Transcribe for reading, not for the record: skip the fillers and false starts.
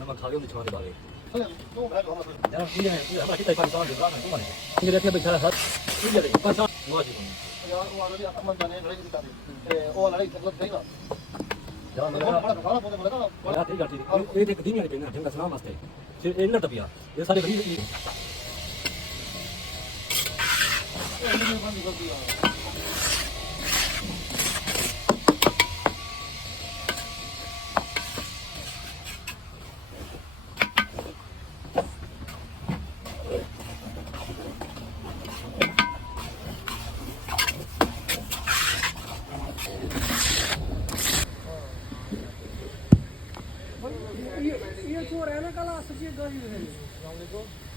मैं खा गया छाते बागे यार ठीक है हमारा कितना पानी सामान देगा ना तुम ने ये रहते बेचारा साथ ठीक है पांच साल हुआ जी यार वो वाले अमन जाने लड़ाई की तारीख वो लड़ाई मतलब देगा यार मैं बड़ा बोले बोले ना बड़ा ठीक है ये देख दिन नहीं पेना ढंग से नाम वास्ते फिर इन ना तबिया ये सारे गरीब ये बंद कर दिया ये चोर है ना कल आज सच्ची गाड़ी है